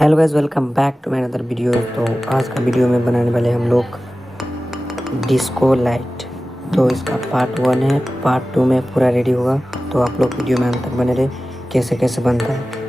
Hello guys, welcome back to my another video. तो आज का वीडियो में बनाने वाले हम लोग डिस्को लाइट। तो इसका पार्ट 1 है, पार्ट 2 में पूरा रेडी होगा। तो आप लोग वीडियो में अंत तक बने रहे कैसे कैसे बनता है।